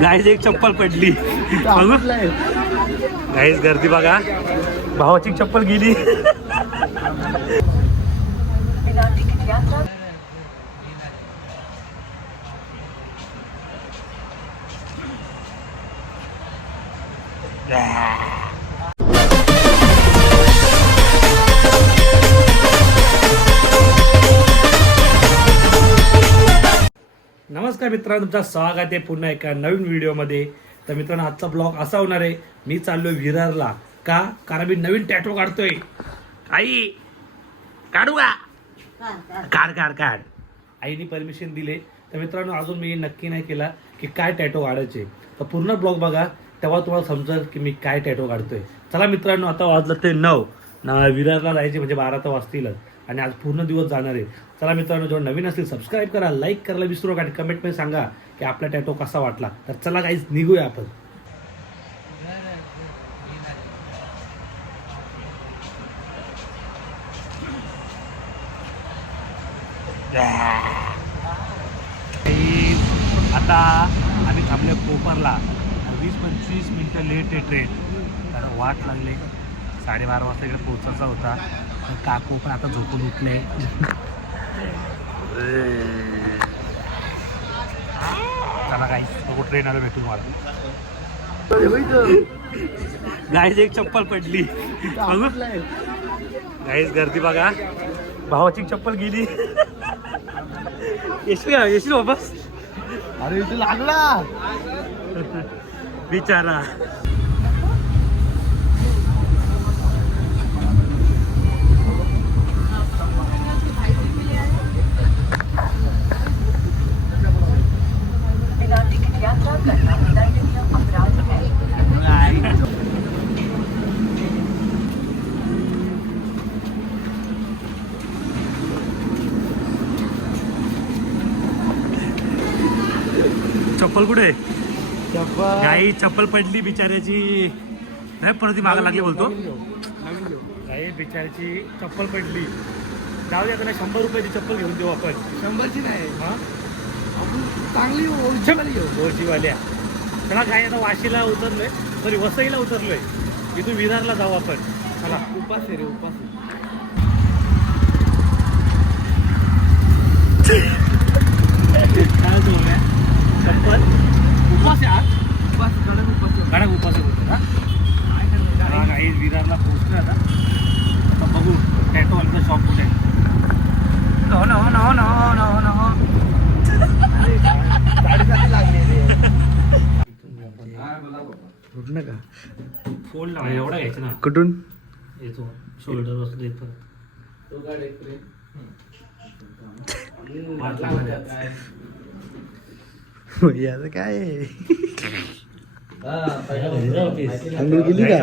Guys एक चप्पल पडली बघू गाईज गर्दी बघा भावाची चप्पल गेली नमस्कार मित्रांनो, तुमचं स्वागत आहे पुन्हा एका नवीन व्हिडिओमध्ये. तर मित्रांनो, आजचा ब्लॉग असा होणार आहे. मी चाललोय विरारला. का? कारण मी नवीन टॅटो काढतोय. आई काढू का? काढ. आईने परमिशन दिले. तर मित्रांनो, अजून मी नक्की नाही केला की काय टॅटो काढायचे. तर पूर्ण ब्लॉग बघा, तेव्हा तुम्हाला समजेल की मी काय टॅटो काढतोय. चला मित्रांनो, आता वाजलं ते 9 विरारला जायचे म्हणजे 12 तर वाजतीलच आणि आज पूर्ण दिवस जाणार आहे. चला मित्रांनो, जेव्हा नवीन असतील सबस्क्राईब करा, लाईक करायला विसरू नका आणि कमेंटमध्ये सांगा की आपला टॅटो कसा वाटला. तर चला काहीच निघूया आपण. आता आम्ही थांबले कोपरला. 20-25 मिनटं लेट आहे ट्रेन. तर वाट लागली. 12:30 वाजता इकडे पोहोचायचा होता. काकू पण आता झोपून उठले. चला गाईस, बघू ट्रेन आलं भेटून मला. गाईस एक चप्पल पडली बघू गाईस गर्दी बघा भावाची चप्पल गेली. येशील वापस. अरे इथे लागला बिचारा. चप्पल कुठे? गाई चप्पल पडली बिचाऱ्याची. नाही परत ती मागा लागली बोलतो. गाई बिचाऱ्याची चप्पल पडली. जाऊ दे, आता 100 रुपयाची चप्पल घेऊन देऊ आपण. 100ची नाही, हा चांगली ओळखीवाल्या. चला गाई, आता वाशीला उतरलोय, सॉरी वसईला उतरलोय. इथून विरारला जाऊ आपण. चला. उपास आहे रे, उपास. काय बोलूया चप्पल उपास आहे. उपास कडक उपास. कडक उपास होतो का? काही विरारला पोहोचतोय आता. बघू टॅटो वाल्याचं शॉप कुठे आहे. कुठं का फोल्ड लावा, एवढा घ्यायचा ना. कुठून येतो शोल्डर बसलं येतो. याचं काय अंघोळ केली का?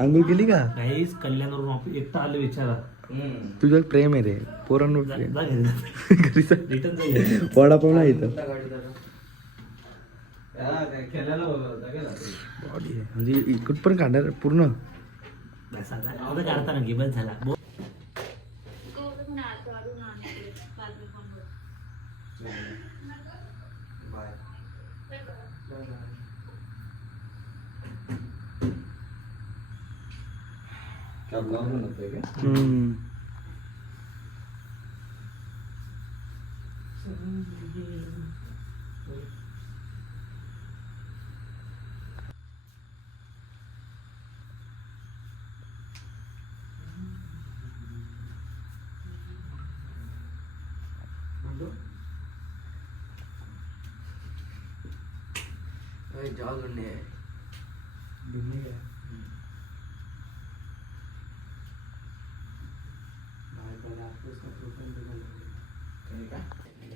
अंघोळ केली का? काहीच कल्याणवरून एकटा आले विचारा. तुझं प्रेम आहे रे पोरांवर प्रेम. रिटर्न वडापाव नाही इथं. बॉडी आहे म्हणजे इकडं पण काढणार पूर्ण. काढताना घे बस झाला.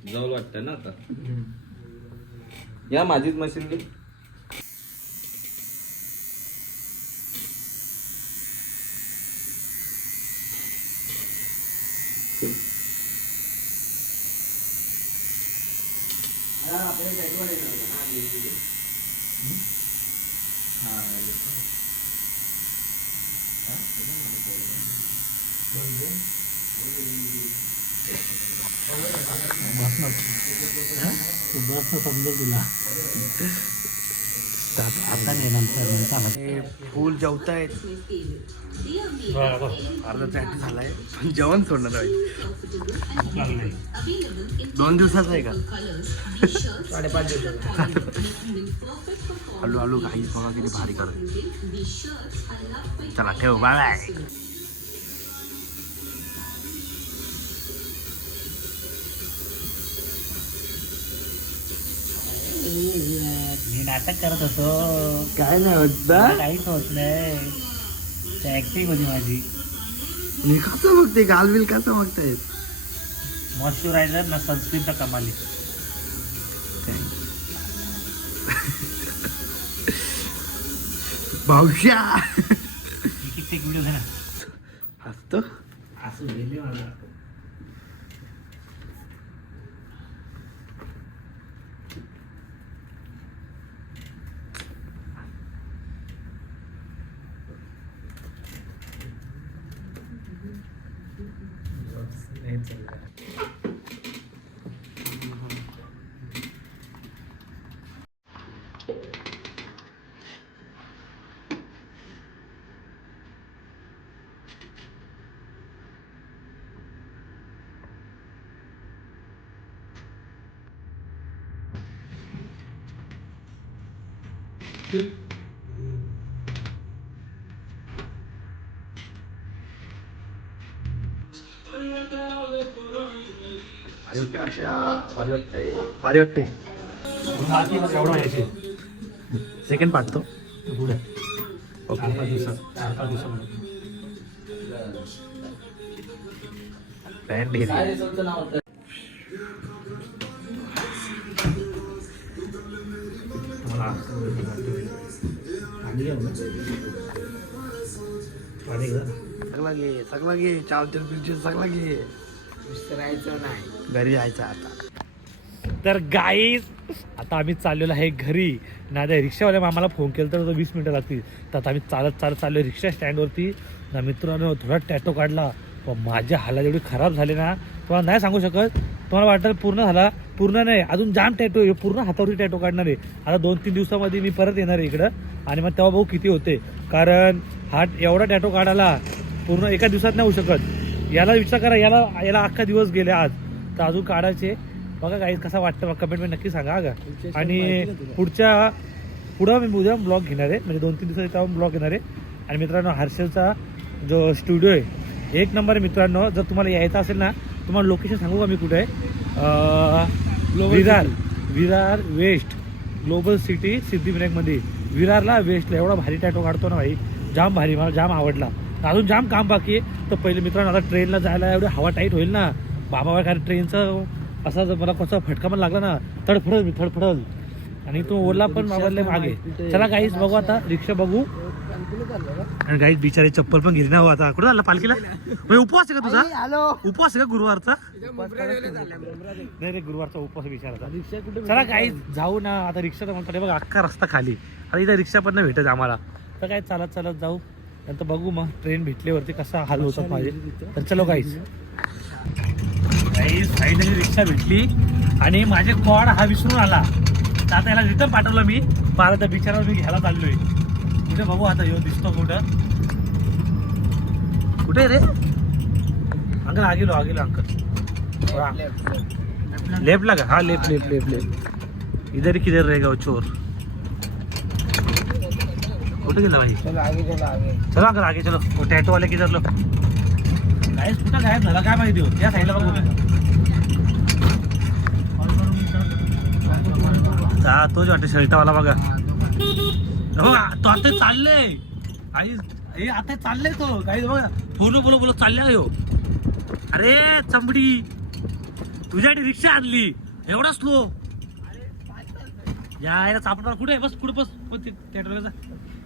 जवळ वाटतं ना आता. या माझीच मशीन घे. बस समजेल तुला. आता नाही नंतर फुल जेवतायत अर्धा चॅट झालाय पण जेवण सोडणार नाही 2 दिवसाचं आहे का 5.5 दिवसाचा हळू हळू काही बघा किती भारी करत चला ठेव बाय बाय मी नाटक करत होतो काय नाही होता काहीच होत नाही त्या ऍक्टिंग होती माझी मी कसं बघते गालबिल कसं बघतायत मॉइश्चरायझर ना सनस्क्रीनचा कमाली भाऊशा किती व्हिडिओ आहे ना हसतो असं गेले मला भारी वाटते सेकंड पाठतो पुढे ओके 4-5 दिवसामध्ये सगळा घे चालते पिक्चर सगळा घे विसरायचं नाही घरी जायचं आता तर गाईज आता आम्ही चाललेलो आहे घरी ना त्या रिक्षावाल्या मामाला फोन केला तर 20 मिनिटं लागतील तर आता आम्ही चालत चाललो रिक्षा स्टँडवरती ना मित्रांनो थोडा टॅटो काढला पण माझ्या हालत एवढी खराब झाली ना तुम्हाला नाही सांगू शकत तुम्हाला वाटतं पूर्ण झाला पूर्ण नाही अजून जाम टॅटो आहे पूर्ण हातावरती टॅटो काढणार आहे आता 2-3 दिवसामध्ये मी परत येणार आहे इकडं आणि मग तेव्हा भाऊ किती होते कारण हा एवढा टॅटो काढायला पूर्ण एका दिवसात नाही होऊ शकत याला विचार करा याला अख्खा दिवस गेले आज तर अजून काढायचे बघा काही कसा वाटतं मग कमेंटमध्ये नक्की सांगा का आणि पुढं मी उद्या ब्लॉग घेणार आहे म्हणजे 2-3 दिवसात तेव्हा ब्लॉग घेणार आहे आणि मित्रांनो हर्षलचा जो स्टुडिओ आहे 1 नंबर आहे मित्रांनो जर तुम्हाला यायचं असेल ना तुम्हाला लोकेशन सांगू का मी कुठे आहे विरार वेस्ट ग्लोबल सिटी सिद्धिविनायकमध्ये विरारला वेस्टला एवढा भारी टॅटो काढतो ना भाई जाम भारी मला जाम आवडला अजून जाम काम बाकी आहे तर पहिले मित्रांनो आता ट्रेनला जायला एवढी हवा टाईट होईल ना बाबा कारण ट्रेनचं असा जर मला कसा फटका पण लागला ना थडफडल आणि तो ओला पण मागवले मागे चला काहीच बघू आता रिक्षा बघू आणि काही बिचारी चप्पल पण घेतली ना हो आता कुठं झाला पालखीला उपवास आहे का तुझा उपवास आहे का गुरुवारचा नाही रे गुरुवारचा उपवास बिचाराचा चला काही जाऊ ना आता रिक्षा तर म्हणतात बघा अख्खा रस्ता खाली आता इथं रिक्षा पण नाही भेटत आम्हाला तर काय चालत जाऊ नंतर बघू मग ट्रेन भेटल्यावरती कसा हाल होता पाहिजे तर चलो काहीच फायनली रिक्षा भेटली आणि माझे कॉड हा विसरून आला तर आता याला रिटर्न पाठवला मी बारा त्या बिचारावर मी घ्यायला चाललोय कुठे बघू आता येऊ दिसतो कुठं कुठे रे अंकल आगेलो अंकल लेफ्ट लगा हाँ लेफ्ट इधर किधर रहेगा वो चोर कुठे गेला भाई चलो अंकल आगे चलो वो टैटो वाले किधर लो गाइस कुठं गायब झाला काय माहिती हो त्या साईडला बघू तोच वाटते शर्टावाला बघा तो आता चाललंय आई आता चाललंय तो काही बघा बोलो चाललाय हो अरे चंबडी तुझ्यासाठी रिक्षा आणली एवढा स्लो यायला सापडणार कुठे बस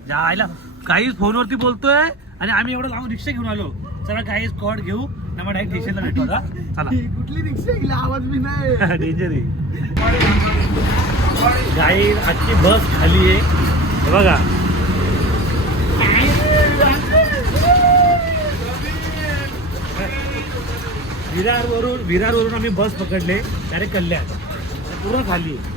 जायला काही फोनवरती बोलतोय आणि आम्ही एवढं लांब रिक्षा घेऊन आलो चला काही स्कॉट घेऊ ना मग डायरेक्ट स्टेशनला भेटू आता चला कुठली रिक्षा गेली आवाज बी नाही डेंजर आहे गाई आजची बस खाली आहे हे बघा विरारवरून आम्ही बस पकडले डायरेक्ट कल्याण पूर्ण खाली आहे